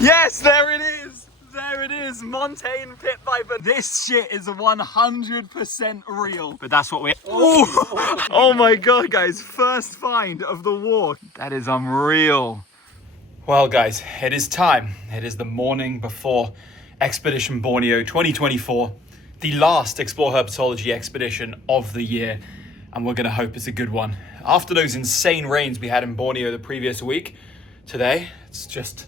Yes, there it is. There it is, montane pit viper. This shit is 100% real. But that's what we... Oh my God, guys. First find of the walk. That is unreal. Well, guys, it is time. It is the morning before Expedition Borneo 2024. The last Explore Herpetology expedition of the year. And we're going to hope it's a good one. After those insane rains we had in Borneo the previous week, today it's just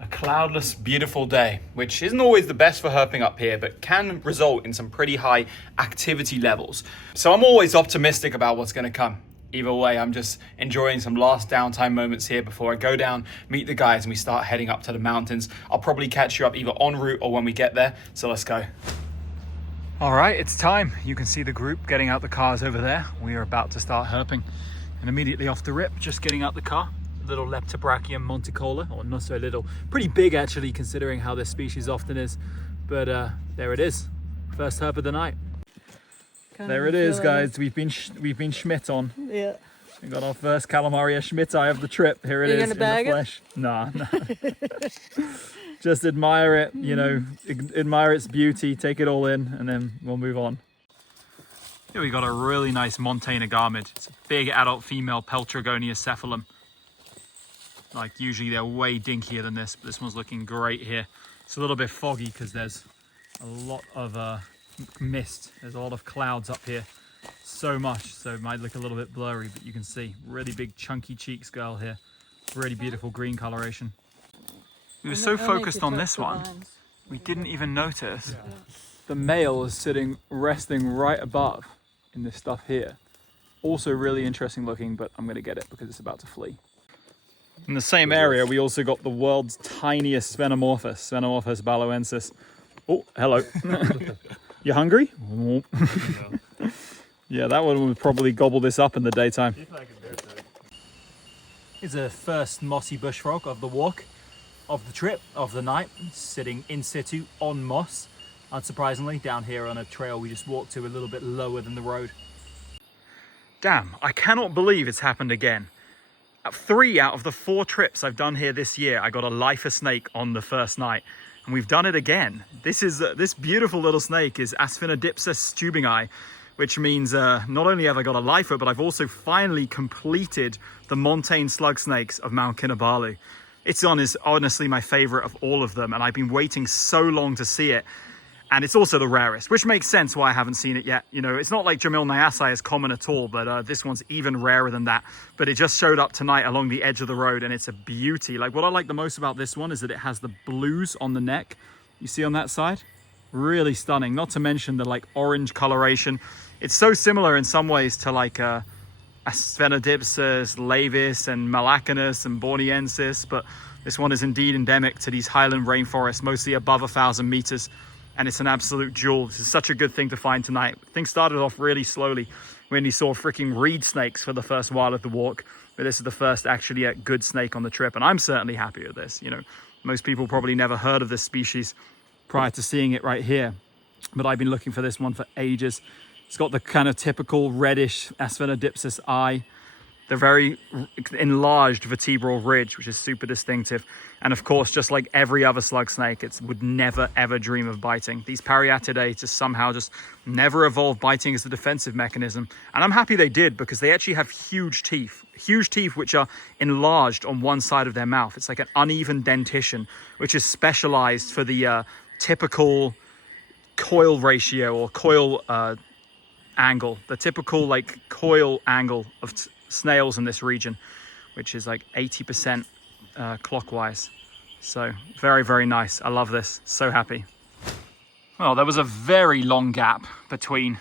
a cloudless, beautiful day, which isn't always the best for herping up here, but can result in some pretty high activity levels. So I'm always optimistic about what's going to come. Either way, I'm just enjoying some last downtime moments here before I go down, meet the guys, and we start heading up to the mountains. I'll probably catch you up either en route or when we get there, so let's go. All right, it's time. You can see the group getting out the cars over there. We are about to start herping. And immediately off the rip, just getting out the car, little Leptobrachium monticola, or not so little, pretty big actually considering how this species often is, but there it is, first herp of the night. There it is, guys. We've been Schmidt on. Yeah, we got our first Calamaria Schmidt eye of the trip. Here it is in the flesh. Nah. Just admire it, you know, admire its beauty, take it all in, and then we'll move on. Here we got a really nice montane agamid. It's a big adult female Peltragonia cephalum. Like usually they're way dinkier than this, but this one's looking great here. It's a little bit foggy because there's a lot of mist. There's a lot of clouds up here. So much, so it might look a little bit blurry, but you can see really big chunky cheeks girl here. Really beautiful green coloration. We were so focused on this one, we didn't even notice the male is sitting, resting right above in this stuff here. Also really interesting looking, but I'm gonna get it because it's about to flee. In the same area, we also got the world's tiniest Sphenomorphus, Sphenomorphus baloensis. Oh, hello. You hungry? Yeah, that one would probably gobble this up in the daytime. Here's a first mossy bush frog of the walk, of the trip, of the night, sitting in situ on moss. Unsurprisingly, down here on a trail we just walked to a little bit lower than the road. Damn, I cannot believe it's happened again. 3 out of the 4 trips I've done here this year, I got a lifer snake on the first night, and we've done it again. This beautiful little snake is Asphinodipsis stubingi, which means not only have I got a lifer, but I've also finally completed the montane slug snakes of Mount Kinabalu. It's honestly my favorite of all of them, and I've been waiting so long to see it. And it's also the rarest, which makes sense why I haven't seen it yet. You know, it's not like Jamil Nyasai is common at all, but this one's even rarer than that. But it just showed up tonight along the edge of the road, and it's a beauty. Like, what I like the most about this one is that it has the blues on the neck. You see on that side? Really stunning. Not to mention the like orange coloration. It's so similar in some ways to like Asphenodipsis, laevis, and malacanus, and borneensis, but this one is indeed endemic to these highland rainforests, mostly above 1,000 meters. And it's an absolute jewel. This is such a good thing to find tonight. Things started off really slowly when you saw freaking reed snakes for the first while of the walk. But this is the first actually a good snake on the trip. And I'm certainly happy with this. You know, most people probably never heard of this species prior to seeing it right here. But I've been looking for this one for ages. It's got the kind of typical reddish Asphenodipsis eye. The very enlarged vertebral ridge, which is super distinctive. And of course, just like every other slug snake, it would never, ever dream of biting. These Pariatidae just somehow just never evolved biting as a defensive mechanism. And I'm happy they did, because they actually have huge teeth which are enlarged on one side of their mouth. It's like an uneven dentition, which is specialized for the typical coil ratio or coil angle, the typical like coil angle of snails in this region, which is like 80% clockwise. So very, very nice. I love this. So happy. Well, there was a very long gap between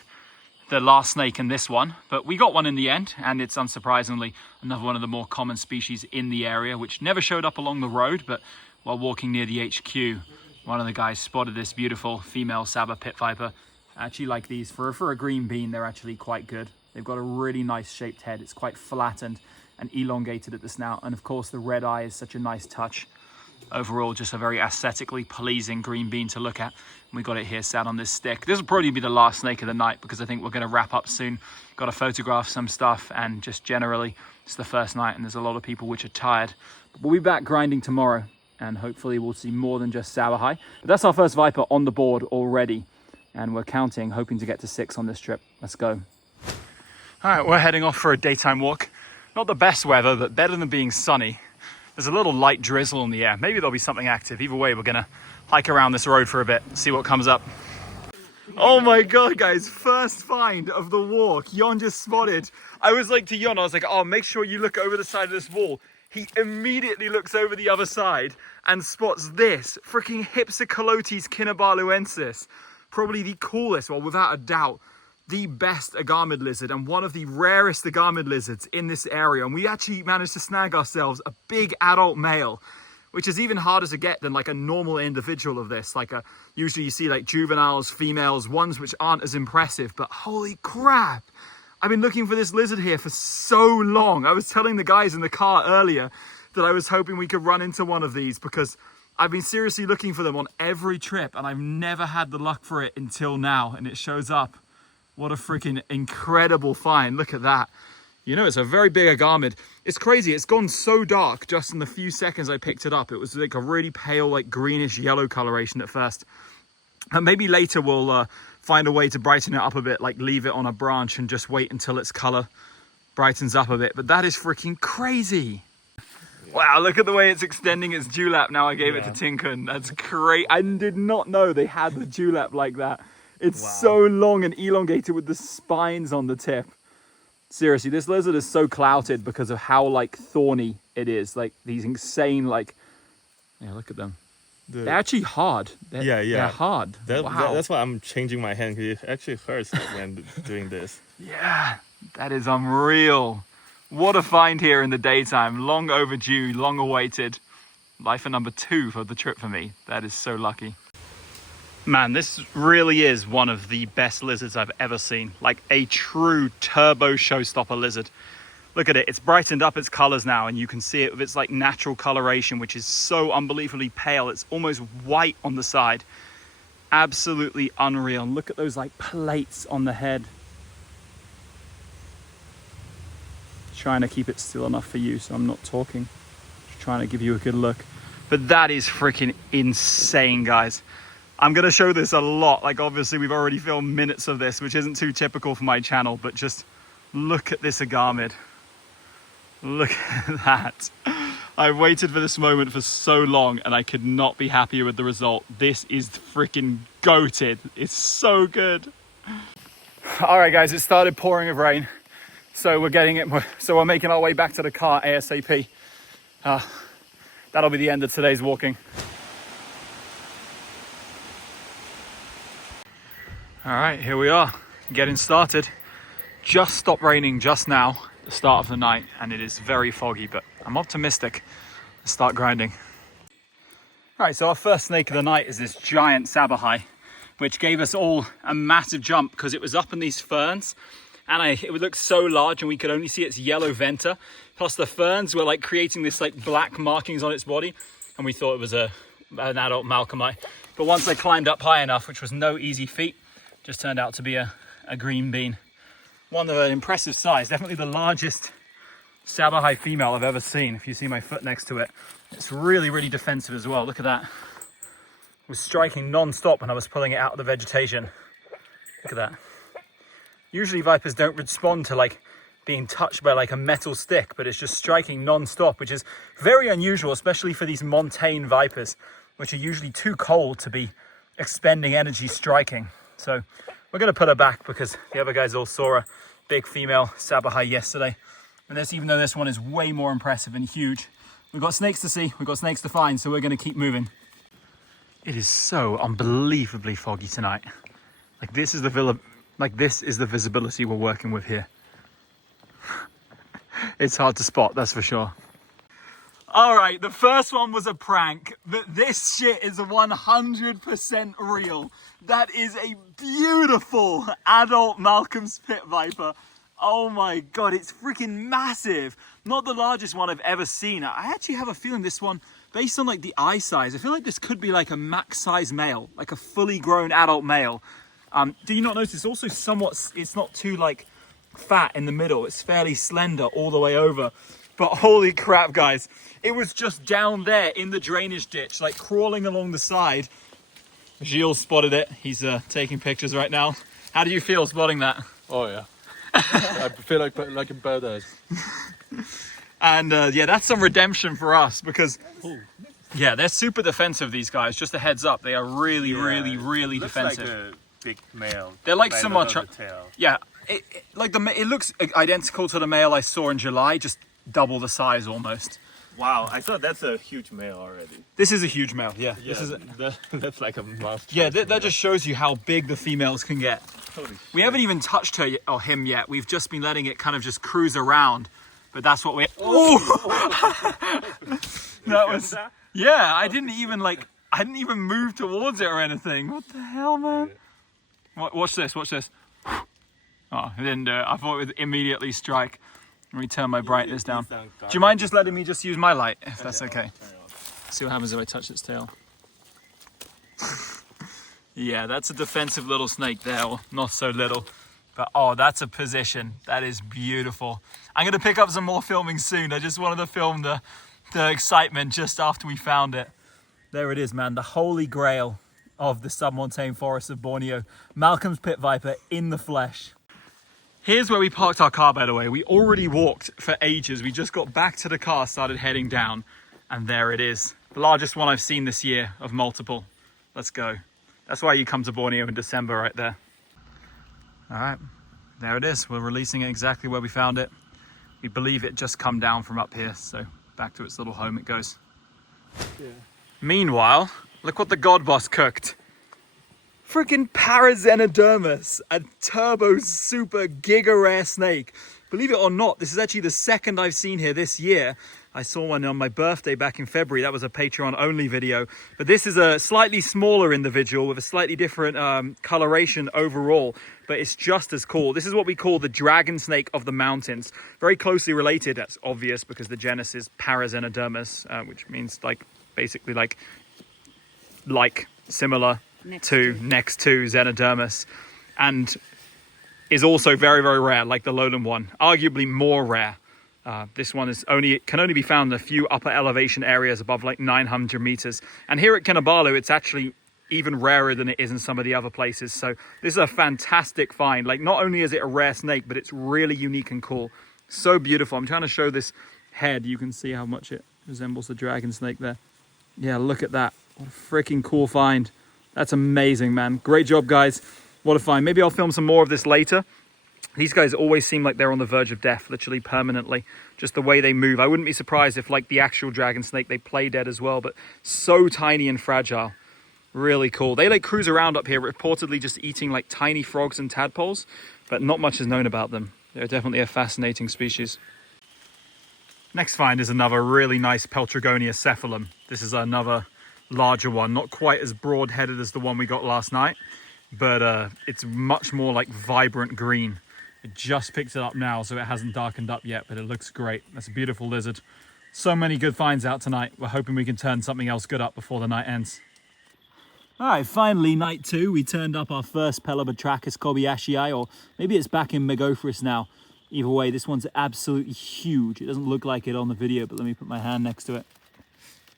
the last snake and this one, but we got one in the end, and it's unsurprisingly another one of the more common species in the area, which never showed up along the road, but while walking near the HQ, one of the guys spotted this beautiful female Sabah pit viper. I actually like these. For a green bean, they're actually quite good. They've got a really nice shaped head. It's quite flattened and elongated at the snout. And of course, the red eye is such a nice touch. Overall, just a very aesthetically pleasing green bean to look at. And we got it here sat on this stick. This will probably be the last snake of the night, because I think we're going to wrap up soon. Got to photograph some stuff, and just generally, it's the first night and there's a lot of people which are tired. But we'll be back grinding tomorrow. and hopefully we'll see more than just Sabah. But that's our first Viper on the board already, and we're counting, hoping to get to 6 on this trip. Let's go. All right, we're heading off for a daytime walk. Not the best weather, but better than being sunny. There's a little light drizzle in the air. Maybe there'll be something active. Either way, we're gonna hike around this road for a bit, see what comes up. Oh my God, guys, first find of the walk. Jon just spotted. I was like to Jon, I was like, oh, make sure you look over the side of this wall. He immediately looks over the other side and spots this freaking Hypsicolotes kinnabaluensis. Probably the coolest, well, without a doubt, the best agamid lizard and one of the rarest agamid lizards in this area. And we actually managed to snag ourselves a big adult male, which is even harder to get than like a normal individual of this. Usually you see like juveniles, females, ones which aren't as impressive, but holy crap. I've been looking for this lizard here for so long. I was telling the guys in the car earlier that I was hoping we could run into one of these because I've been seriously looking for them on every trip and I've never had the luck for it until now, and it shows up. What a freaking incredible find. Look at that. You know, it's a very big agamid. It's crazy. It's gone so dark just in the few seconds I picked it up. It was like a really pale, like greenish yellow coloration at first. And maybe later we'll find a way to brighten it up a bit, like leave it on a branch and just wait until its color brightens up a bit. But that is freaking crazy. Wow, look at the way it's extending its dewlap now I gave it to Tinkun. That's great. I did not know they had the dewlap like that. It's so long and elongated with the spines on the tip. Seriously, this lizard is so clouted because of how like thorny it is. Like these insane, like, yeah, look at them. They're actually hard. They're hard. That's why I'm changing my hand, because it actually hurts when doing this. Yeah, that is unreal. What a find here in the daytime. Long overdue, long awaited. Lifer number 2 for the trip for me. That is so lucky. Man, this really is one of the best lizards I've ever seen. Like a true turbo showstopper lizard. Look at it, it's brightened up its colors now and you can see it with its like natural coloration, which is so unbelievably pale. It's almost white on the side. Absolutely unreal. And look at those like plates on the head. Trying to keep it still enough for you so I'm not talking. Just trying to give you a good look. But that is freaking insane, guys. I'm going to show this a lot. Like obviously we've already filmed minutes of this, which isn't too typical for my channel, but just look at this agamid. Look at that. I waited for this moment for so long and I could not be happier with the result. This is freaking goated. It's so good. All right, guys, it started pouring with rain. So we're making our way back to the car ASAP. That'll be the end of today's walking. All right, here we are, getting started. Just stopped raining just now, the start of the night, and it is very foggy, but I'm optimistic. Let's start grinding. All right, so our first snake of the night is this giant Sabah, which gave us all a massive jump because it was up in these ferns, and it looked so large and we could only see its yellow venter. Plus the ferns were like creating this like black markings on its body, and we thought it was an adult Malcolmite. But once I climbed up high enough, which was no easy feat, just turned out to be a green bean. One of an impressive size, definitely the largest Sabah female I've ever seen. If you see my foot next to it, it's really, really defensive as well. Look at that. It was striking non-stop when I was pulling it out of the vegetation. Look at that. Usually vipers don't respond to like being touched by like a metal stick, but it's just striking non-stop, which is very unusual, especially for these montane vipers, which are usually too cold to be expending energy striking. So we're going to put her back because the other guys all saw a big female Sabah yesterday. And even though this one is way more impressive and huge, we've got snakes to see, we've got snakes to find, so we're going to keep moving. It is so unbelievably foggy tonight. Like this is the visibility we're working with here. It's hard to spot, that's for sure. All right, the first one was a prank, but this shit is 100% real. That is a beautiful adult Malcolm's Pit Viper. Oh my God, it's freaking massive. Not the largest one I've ever seen. I actually have a feeling this one, based on like the eye size, I feel like this could be like a max size male, like a fully grown adult male. Do you not notice it's also somewhat, it's not too like fat in the middle. It's fairly slender all the way over. But holy crap, guys. It was just down there in the drainage ditch, like crawling along the side. Gilles spotted it. He's taking pictures right now. How do you feel spotting that? Oh yeah. I feel like a badass. And yeah, that's some redemption for us because, yeah, they're super defensive, these guys. Just a heads up, they are really, really defensive. Like a big male. They're like similar. tail. Yeah, it looks identical to the male I saw in July, just double the size almost. Wow, I thought that's a huge male already. This is a huge male, yeah. Yeah, This is that's like a monster. yeah, that just shows you how big the females can get. Holy shit. We haven't even touched her or him yet. We've just been letting it kind of just cruise around. But that's what we... Oh! That was... Yeah, I didn't even move towards it or anything. What the hell, man? Watch this, watch this. Oh, it didn't do it. I thought it would immediately strike. Let me turn my brightness down. Do you mind just letting me just use my light, if that's okay? See what happens if I touch its tail. Yeah, that's a defensive little snake there, or not so little. But oh, that's a position. That is beautiful. I'm going to pick up some more filming soon. I just wanted to film the excitement just after we found it. There it is, man. The holy grail of the submontane forests of Borneo. Malcolm's pit viper in the flesh. Here's where we parked our car, by the way. We already walked for ages. We just got back to the car, started heading down, and there it is. The largest one I've seen this year of multiple. Let's go. That's why you come to Borneo in December right there. All right, there it is. We're releasing it exactly where we found it. We believe it just come down from up here, so back to its little home it goes. Yeah. Meanwhile, look what the God Boss cooked. Freaking Paraxenodermus, a turbo super giga rare snake. Believe it or not, this is actually the second I've seen here this year. I saw one on my birthday back in February. That was a Patreon only video. But this is a slightly smaller individual with a slightly different coloration overall, but it's just as cool. This is what we call the dragon snake of the mountains. Very closely related, that's obvious because the genus is Paraxenodermus, which means basically similar next to Xenodermus, and is also very, very rare, like the lowland one, arguably more rare. This one can only be found in a few upper elevation areas above like 900 meters. And here at Kinabalu, it's actually even rarer than it is in some of the other places. So this is a fantastic find. Like, not only is it a rare snake, but it's really unique and cool. So beautiful. I'm trying to show this head. You can see how much it resembles the dragon snake there. Yeah, look at that. What a freaking cool find. That's amazing, man. Great job, guys. What a find. Maybe I'll film some more of this later. These guys always seem like they're on the verge of death, literally permanently. Just the way they move. I wouldn't be surprised if, like the actual dragon snake, they play dead as well, but so tiny and fragile. Really cool. They like cruise around up here, reportedly just eating like tiny frogs and tadpoles, but not much is known about them. They're definitely a fascinating species. Next find is another really nice Peltragonia cephalum. This is another larger one, not quite as broad-headed as the one we got last night, but it's much more like vibrant green. It just picked it up now, so it hasn't darkened up yet, but it looks great. That's a beautiful lizard. So many good finds out tonight. We're hoping we can turn something else good up before the night ends. All right, finally, night 2. We turned up our first Pelobatrachus kobayashii, or maybe it's back in Megophorus now. Either way, this one's absolutely huge. It doesn't look like it on the video, but let me put my hand next to it.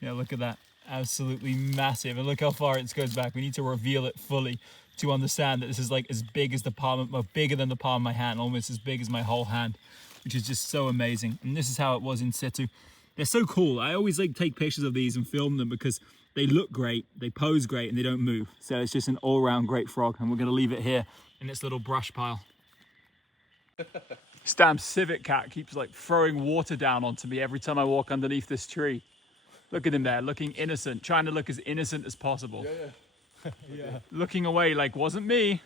Yeah, look at that. Absolutely massive. And look how far it goes back. We need to reveal it fully to understand that this is like as big as the palm, well, bigger than the palm of my hand, almost as big as my whole hand, which is just so amazing. And this is how it was in situ. They're so cool. I always like take pictures of these and film them because they look great, they pose great, and they don't move. So it's just an all-round great frog, and we're going to leave it here in this little brush pile. This damn civet cat keeps like throwing water down onto me every time I walk underneath this tree. Look at him there, looking innocent, trying to look as innocent as possible. Yeah. Looking away like, wasn't me.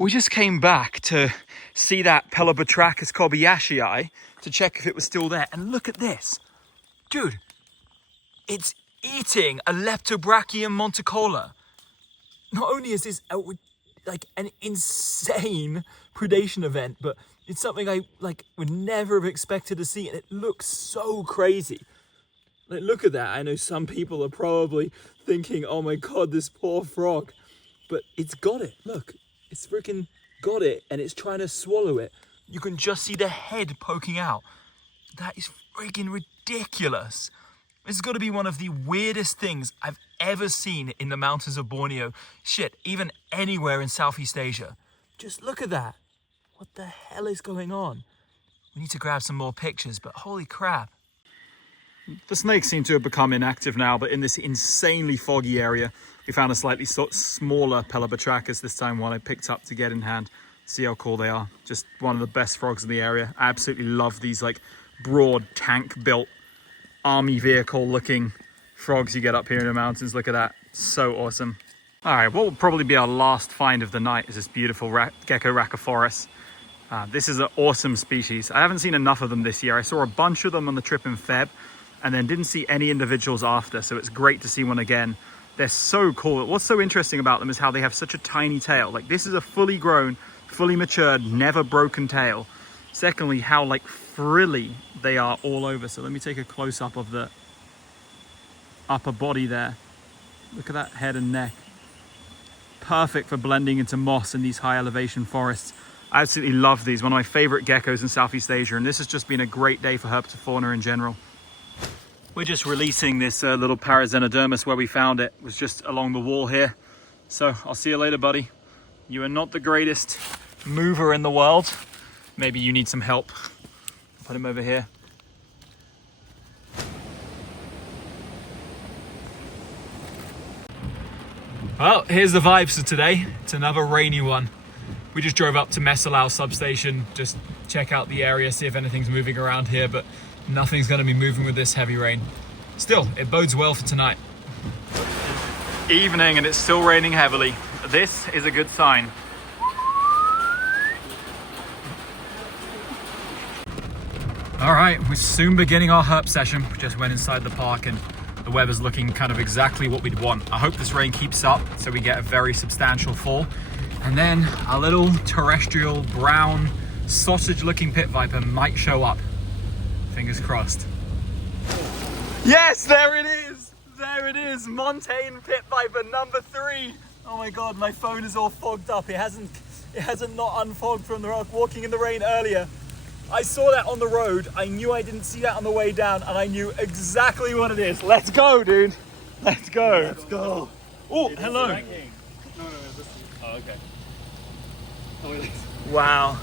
We just came back to see that Pelobatrachus kobayashii to check if it was still there. And look at this. Dude, it's eating a Leptobrachium monticola. Not only is this like an insane predation event, but it's something I would never have expected to see, and it looks so crazy. Like, look at that. I know some people are probably thinking, oh my God, this poor frog. But it's got it. Look, it's freaking got it, and it's trying to swallow it. You can just see the head poking out. That is freaking ridiculous. This has got to be one of the weirdest things I've ever seen in the mountains of Borneo. Shit, even anywhere in Southeast Asia. Just look at that. What the hell is going on? We need to grab some more pictures, but holy crap. The snakes seem to have become inactive now, but in this insanely foggy area, we found a slightly smaller Pelabatrachus this time, one I picked up to get in hand. See how cool they are. Just one of the best frogs in the area. I absolutely love these like broad tank-built army vehicle looking frogs you get up here in the mountains. Look at that. So awesome. All right, what will probably be our last find of the night is this beautiful gecko raccophorus. This is an awesome species. I haven't seen enough of them this year. I saw a bunch of them on the trip in Feb and then didn't see any individuals after, so it's great to see one again. They're so cool. What's so interesting about them is how they have such a tiny tail. Like, this is a fully grown, fully matured, never broken tail. Secondly, how like frilly they are all over. So let me take a close-up of the upper body there. Look at that head and neck. Perfect for blending into moss in these high elevation forests. I absolutely love these. One of my favorite geckos in Southeast Asia, and this has just been a great day for herpetofauna in general. We're just releasing this little Paraxenodermis where we found it. It was just along the wall here. So I'll see you later, buddy. You are not the greatest mover in the world. Maybe you need some help. Put him over here. Well, here's the vibes for today. It's another rainy one. We just drove up to Mesalau substation, just check out the area, see if anything's moving around here, but nothing's going to be moving with this heavy rain. Still, it bodes well for tonight. Evening and it's still raining heavily. This is a good sign. All right, we're soon beginning our herp session. We just went inside the park and the weather's looking kind of exactly what we'd want. I hope this rain keeps up so we get a very substantial fall. And then a little terrestrial brown sausage looking pit viper might show up. Fingers crossed. Yes, there it is. There it is. Montane pit viper number 3. Oh my God, my phone is all fogged up. It hasn't not unfogged from the rock walking in the rain earlier. I saw that on the road. I knew I didn't see that on the way down, and I knew exactly what it is. Let's go, dude. Let's go. Let's go. Oh, hello. No, this is... Oh, okay. Oh, wow.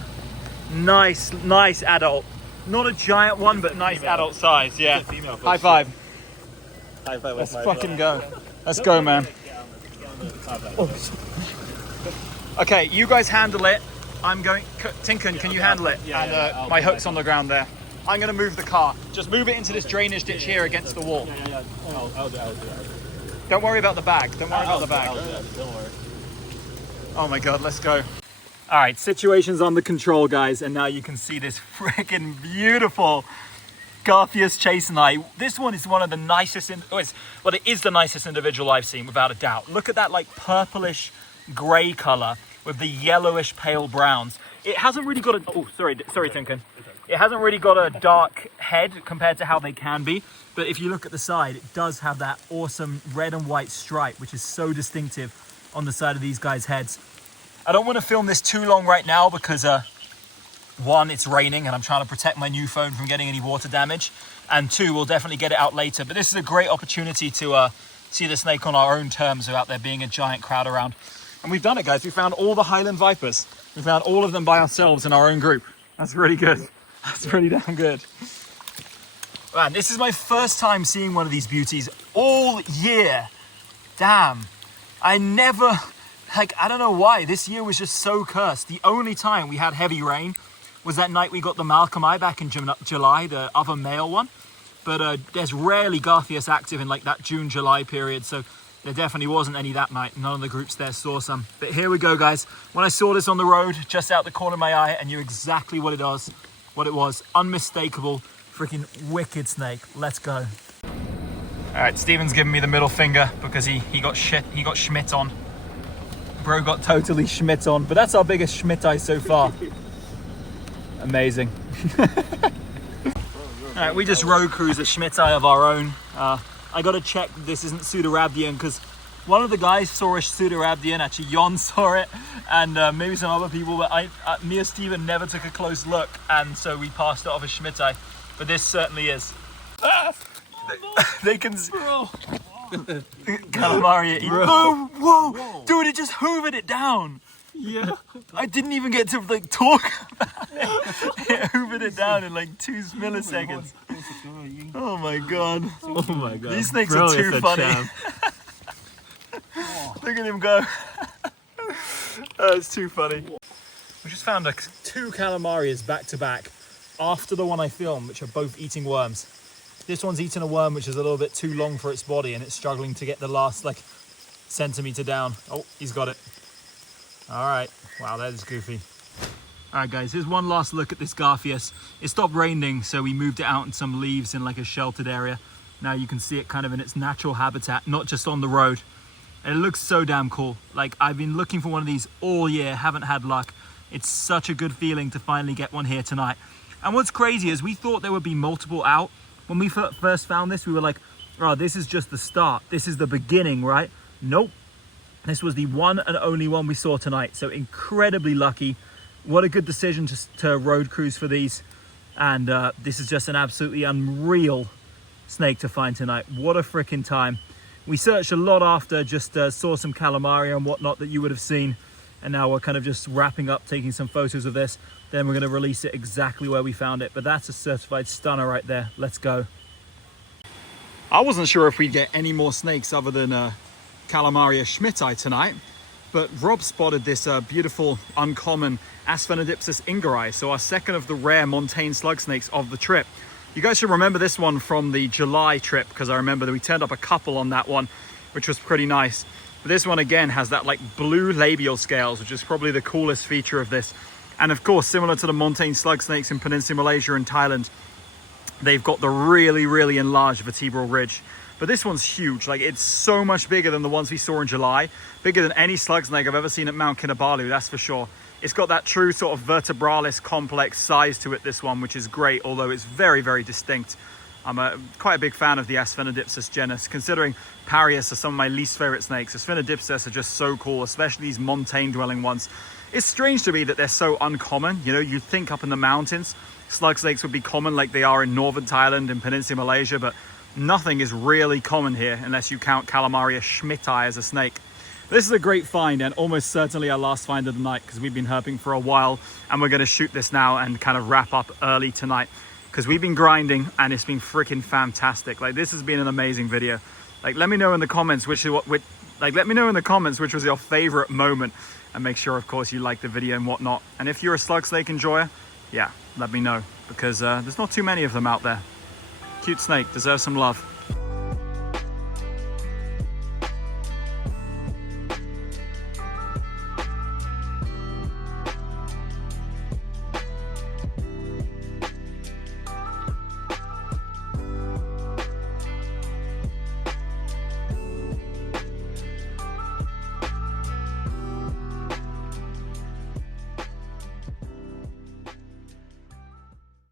Nice adult. Not a giant one, but nice adult size. Yeah. High five. High five. Let's fucking go. Let's go, man. Oh. Okay, you guys handle it. I'm going. Tinkin, can you handle it? Yeah, and my hook's on the ground there. I'm going to move the car. Just move it into this drainage ditch here against the wall. Yeah. I'll do it. Don't worry about the bag. Don't worry about the bag. Don't worry. Oh my God, let's go. All right, situation's under control, guys, and now you can see this freaking beautiful Garthius Chasen. This one is one of the nicest, it is the nicest individual I've seen, without a doubt. Look at that like purplish gray color with the yellowish pale browns. It hasn't really got a, sorry Tinkin. It hasn't really got a dark head compared to how they can be, but if you look at the side, it does have that awesome red and white stripe, which is so distinctive on the side of these guys' heads. I don't want to film this too long right now because one, it's raining and I'm trying to protect my new phone from getting any water damage, and two, we'll definitely get it out later. But this is a great opportunity to see the snake on our own terms without there being a giant crowd around. And we've done it, guys. We found all the Highland vipers. We found all of them by ourselves in our own group. That's really good. That's pretty damn good. Man, this is my first time seeing one of these beauties all year. Damn. I never... I don't know why. This year was just so cursed. The only time we had heavy rain was that night we got the Malcolm Eye back in July, the other male one. But there's rarely Garthius active in like that June, July period. So there definitely wasn't any that night. None of the groups there saw some. But here we go, guys. When I saw this on the road, just out the corner of my eye, I knew exactly what it was. Unmistakable, freaking wicked snake. Let's go. All right, Steven's giving me the middle finger because he got schmitt on. Bro got totally schmitt on, but that's our biggest schmitt-eye so far. Amazing. All right, we just road cruise a schmitt-eye of our own. I got to check this isn't Pseudorhabdian because one of the guys saw a Pseudorhabdian, actually Jon saw it, and maybe some other people, but me and Steven never took a close look, and so we passed it off as schmitt-eye. but this certainly is. They can. Calamari. Whoa, whoa, dude! It just hoovered it down. Yeah. I didn't even get to like talk about it. It hoovered it down in like 2 milliseconds. Oh my god. Oh my god. These snakes Bro are too is a funny. champ. Look at him go. It's too funny. We just found 2 calamaris back to back after the one I filmed, which are both eating worms. This one's eaten a worm which is a little bit too long for its body and it's struggling to get the last like centimeter down. Oh, he's got it. All right. Wow, that is goofy. All right, guys, here's one last look at this Garfius. It stopped raining, so we moved it out in some leaves in like a sheltered area. Now you can see it kind of in its natural habitat, not just on the road. And it looks so damn cool. Like, I've been looking for one of these all year, haven't had luck. It's such a good feeling to finally get one here tonight. And what's crazy is we thought there would be multiple out. When we first found this, we were like, oh, this is just the start. This is the beginning, right? Nope. This was the one and only one we saw tonight. So incredibly lucky. What a good decision to road cruise for these. And this is just an absolutely unreal snake to find tonight. What a freaking time. We searched a lot after, just saw some calamari and whatnot that you would have seen. And now we're kind of just wrapping up, taking some photos of this. Then we're going to release it exactly where we found it. But that's a certified stunner right there. Let's go. I wasn't sure if we'd get any more snakes other than Calamaria schmidti tonight. But Rob spotted this beautiful, uncommon Asphenodipsis ingeri. So our second of the rare montane slug snakes of the trip. You guys should remember this one from the July trip, because I remember that we turned up a couple on that one, which was pretty nice. But this one again has that like blue labial scales, which is probably the coolest feature of this. And of course, similar to the montane slug snakes in Peninsula Malaysia and Thailand, they've got the really, really enlarged vertebral ridge. But this one's huge. Like, it's so much bigger than the ones we saw in July. Bigger than any slug snake I've ever seen at Mount Kinabalu, that's for sure. It's got that true sort of vertebralis complex size to it, this one, which is great, although it's very, very distinct. I'm quite a big fan of the Asphenodipsis genus, considering Parius are some of my least favorite snakes. Asphenodipsis are just so cool, especially these montane dwelling ones. It's strange to me that they're so uncommon. You know, you'd think up in the mountains, slug snakes would be common like they are in northern Thailand and Peninsula Malaysia, but nothing is really common here unless you count Calamaria schmidti as a snake. This is a great find and almost certainly our last find of the night, because we've been herping for a while and we're going to shoot this now and kind of wrap up early tonight, because we've been grinding and it's been freaking fantastic. Like, this has been an amazing video. Like, let me know in the comments which was your favorite moment, and make sure of course you like the video and whatnot. And if you're a slug snake enjoyer, yeah, let me know, because there's not too many of them out there. Cute snake, deserves some love.